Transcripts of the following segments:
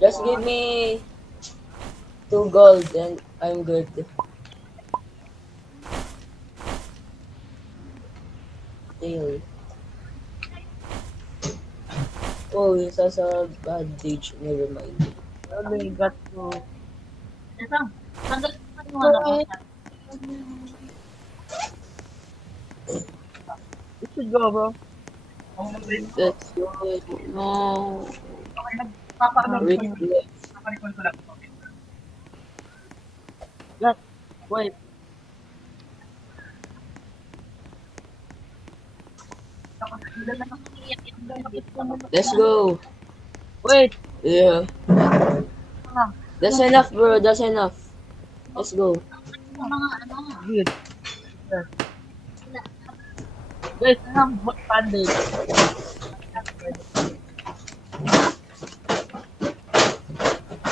Just give me 2 gold and I'm good. Daily. Oh, isa sa bandage. Never mind. Okay, got to. Ito, tanggal mo ano. You should go, bro. That's good. No. Okay, nagpapaano ko lang. Yes, wait. Let's go. Wait. Yeah. That's enough, bro. That's enough. Let's go. Good. Wait, what bandage?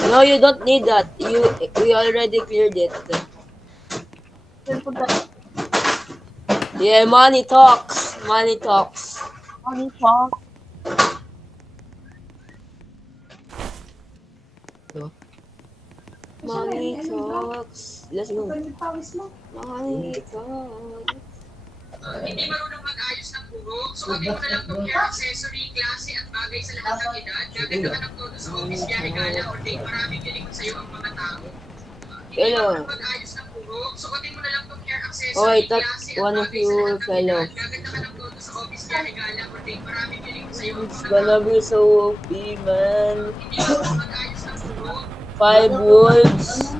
No, you don't need that. We already cleared it. Yeah, money talks. Money talks. Money talks. Money talks. Let's go. Money talks. Hindi marunong mag-ayos ng buhok, suotin mo na lang itong hair accessory, klase at bagay sa lahat ng edad. Gaganda ka ng todo sa office, biyahe gala, or date, maraming lilingon sa'yo ang mga tao. Hindi marunong mag-ayos ng buhok, suotin mo na lang itong hair accessory, klase at bagay sa lahat ng edad. Gaganda ka ng todo sa office, biyahe gala, or date, maraming lilingon sa'yo ang mga tao. It's gonna be so OP, man. Hindi marunong mag-ayos ng buhok. 5 wolves.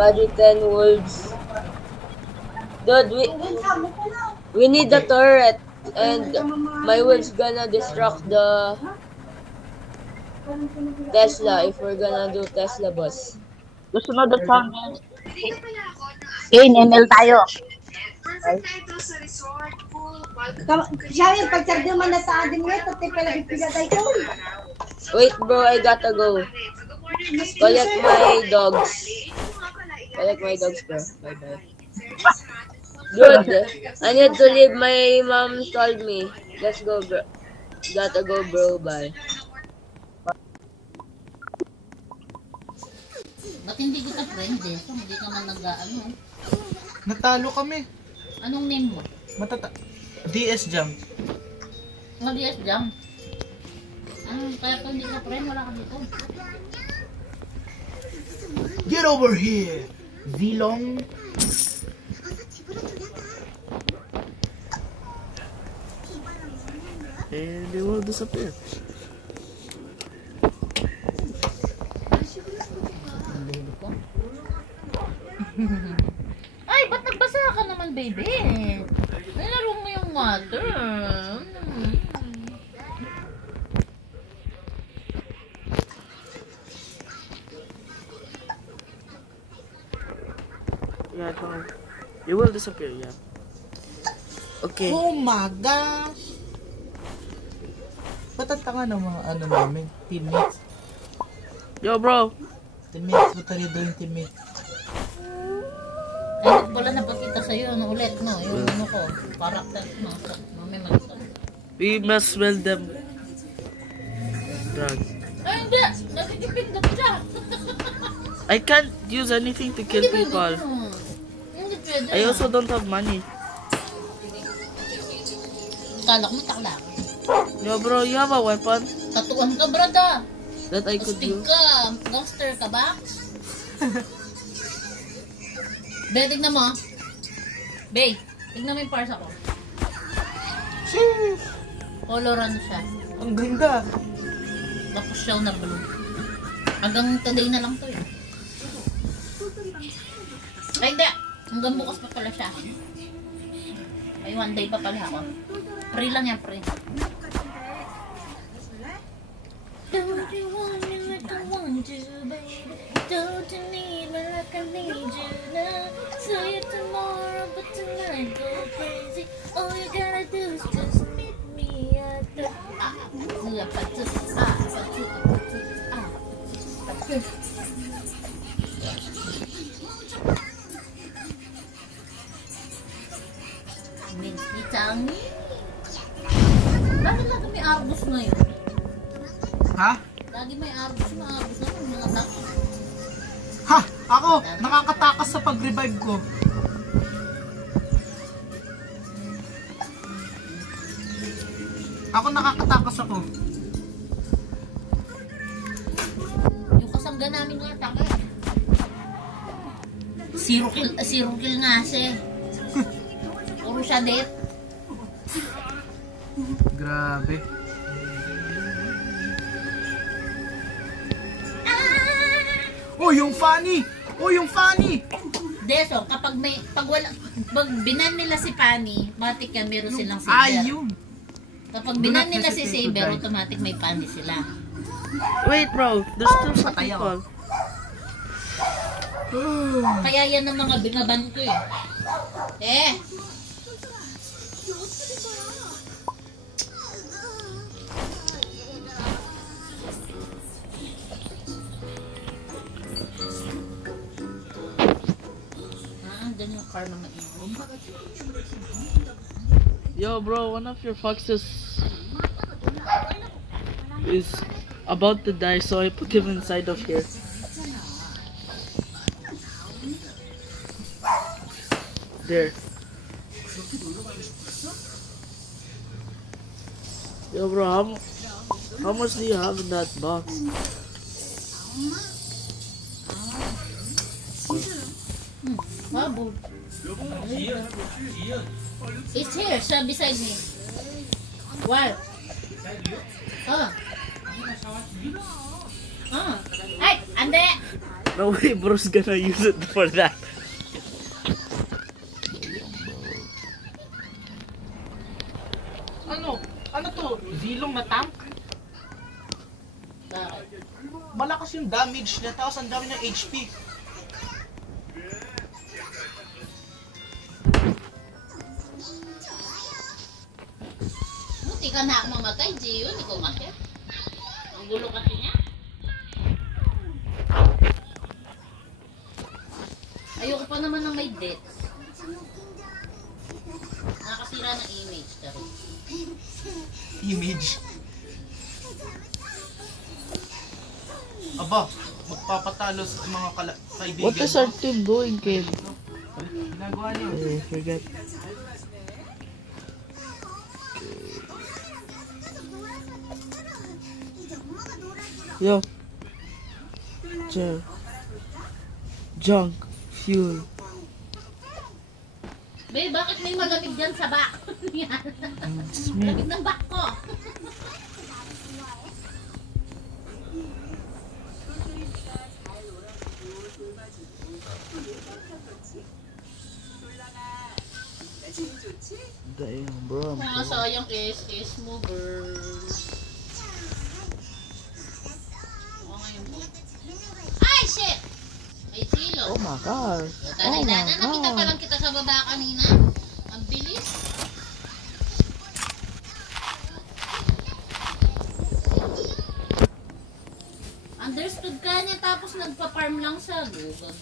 Magic 10 wolves. Dude, we need the turret, and my wolf's gonna destruct the Tesla if we're gonna do Tesla boss. Gusto na the time. ML tayo. Perfect na ito sa resort, pool, Siya yung pagkarga man na sa atin mo, ito pala ipigatay ko. Wait bro, I gotta go. Collect my dogs. Collect my dogs bro. Bye bye. Dude, I need to leave. My mom told me. Let's go bro. Gotta go bro, bye. Ba't hindi kita friend eh? So, hindi ka man nag-ano. Natalo kami. Anong name mo? DS Jam. Mga DS Jam. Kaya pa hindi ka friend, wala ka dito. Get over here! Zilong. And they will disappear. Ay, ba't nagbasa ka naman, baby? Nilaro mo yung water. Yeah, you will disappear, yeah. Okay. Oh my gosh! Ba't ang tanga ng mga ano namin? Teammates? Yo bro! Teammates, what are you doing, teammates? Ay, wala napakita sa'yo, ano ulit, no? Yung ano ko, character, no? So, mamay mag-stop. We must smell them. Drugs. Ay, hindi! Nakikipindot siya! I can't use anything to kill people. Hindi pwede. I also don't have money. Kala ko matakla. Yo bro, you have a weapon? Tatuan ka, brada! That I could Ustig use? ka! Gangster ka ba? Be, tignan mo. Be, tignan mo yung parsa ko. Sheesh! Coloran siya. Ang ganda! Tapos siya na blue. Hanggang today na lang to eh. Ay, hindi. Hanggang bukas pa pala siya. Ay, one day pa pala ako. Free lang yan, free. Don't you want me like I want you, baby? Don't you need me like I need you now? See you tomorrow, but tonight go crazy. All you gotta do is just meet me at the Changi. Bakit lagi may arbus ngayon? Ha? Lagi may arbus na mga tao. Ha! Ako! Nakakatakas sa pag-revive ko. Ako nakakatakas ako. Yung kasangga namin nga taka. Zero kill nga siya. Puro siya death. Grabe. Oh, yung funny! Oh, yung funny! Deso, kapag pag binan nila si Fanny, matik yan, meron silang saber. Ayun! Kapag binan nila si Saber, automatic may Fanny sila. Wait, bro. There's still some Patay ako. people. Kaya yan ang mga binaban ko eh. Andyan yung car na maiwan. Yo, bro, one of your foxes is about to die, so I put him inside of here. There. Yo, bro, how much do you have in that box? Bubble. It's here, siya beside me. What? Ay, ande! No way, bro's gonna use it for that. Ano to? Zilong na tank? Malakas yung damage niya, tapos ang dami ng HP. Buti ka na mamatay, Gio. Hindi ko makit. Ang gulo kasi niya. Ayoko pa naman ng may death. Nakasira ng image. Image. Aba, magpapatalo sa mga kaibigan. What is our team doing, kid? Ginagawa niyo? I forget. Yo. Junk. Fuel. Be, bakit may malamig dyan sa back? Lamig ng back ko. Damn, bro. Mga sayang is mo, girl. Ay, shit! May silo. Oh my god. Tanay na, nakita pa lang kita sa baba kanina. Ang bilis. Understood ka niya tapos nagpa-farm lang sa gugan.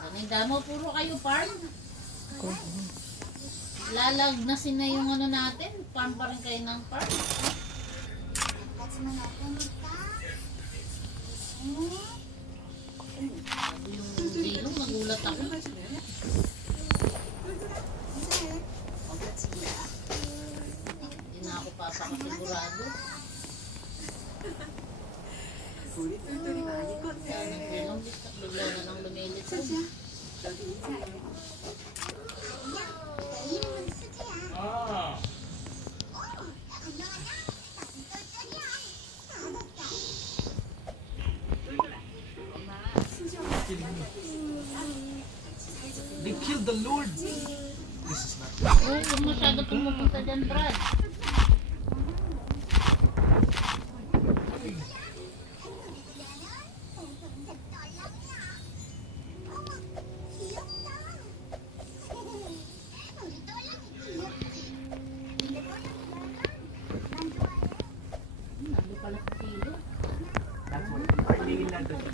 Tanay damo, puro kayo farm. Lalagnasin na yung ano natin. Farm pa rin kayo ng farm. Yung dilong, nagulat ako. Hindi na ako papakasigurado. Dilong, bigla na lang lumilit ko. They killed the Lord. This is not. Huwag masyado pumupunta dyan, Brad. Nandun pala sa silo. That's what our legal land does.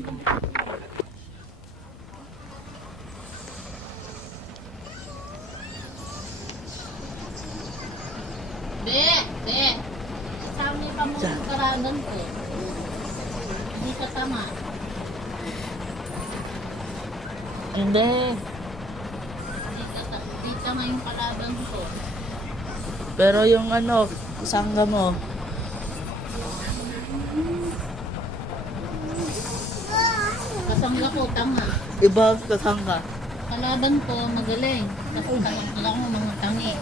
kalaban ko. Hindi ka tama. Hindi. Hindi tama yung kalaban ko. Pero yung ano, sangga mo. Kasangga ko, tanga. Iba sa sangga. Kalaban ko, magaling. Tapos tanga mo, mga tangi.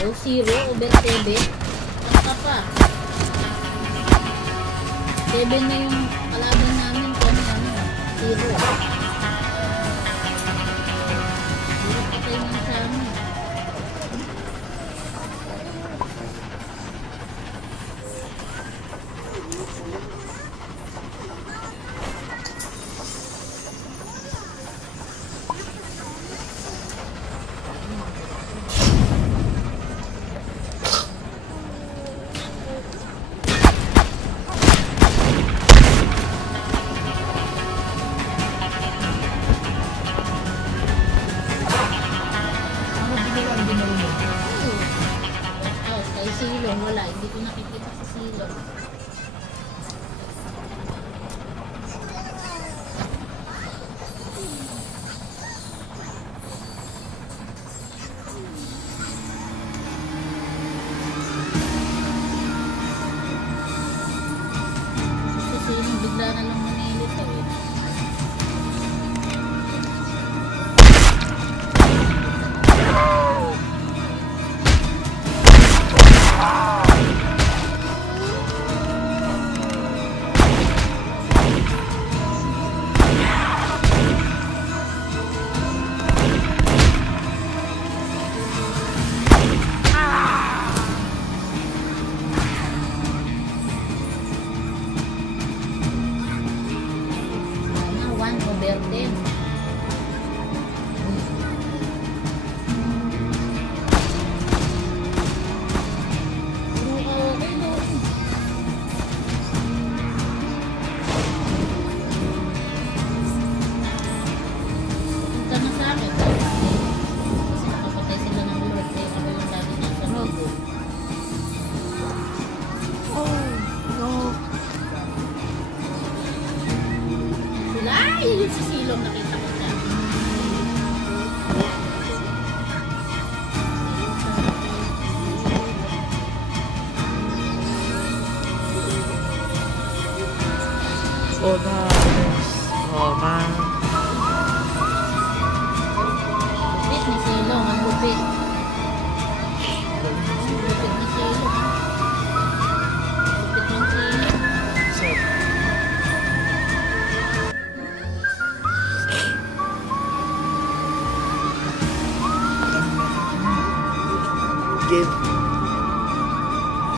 0 over 7. Tanga pa. 7 na yung kalaban namin. Kami ano, 0. Hindi patay mo sa amin. Out, kay silong, wala. Hindi ko nakikita sa silong. Sa silong, bigla na lang nanilito eh. Ano, 1 over 10. Puro ka okay, no? Punta na sa akin. Kasi nakapatay sila ng Lord. Kaya ako yung lagi nasa logo. Sila, ay, yun yung si Silong nakita ko siya. Oh, nice. Oh, man. Lupit ni Silong, ang lupit. Lupit ni Silong. Lupit ng Silong. Give